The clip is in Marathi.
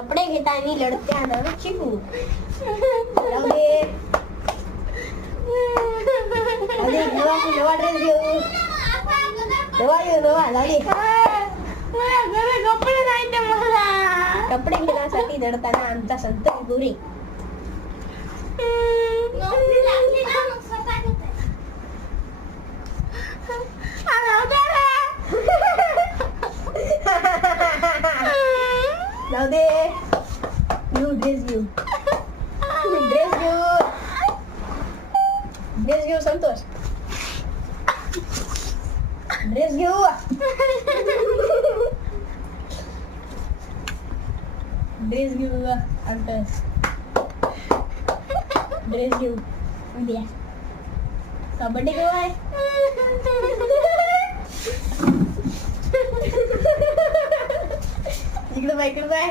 कपडे घेताना लढत्यानं चिकू जाऊ दे नवा ड्रेस घेऊ नवा जाऊ दे कपडे नाही ते मला कपडे घेण्यासाठी लढताना आमचा संत गुरी जाऊ दे घेऊ ड्रेस घेऊ ड्रेस घेऊ संतोष ड्रेस घेऊ ड्रेस घेऊ अंतस ड्रेस घेऊ उद्या कबड्डी घेऊ आहे इकडे बाय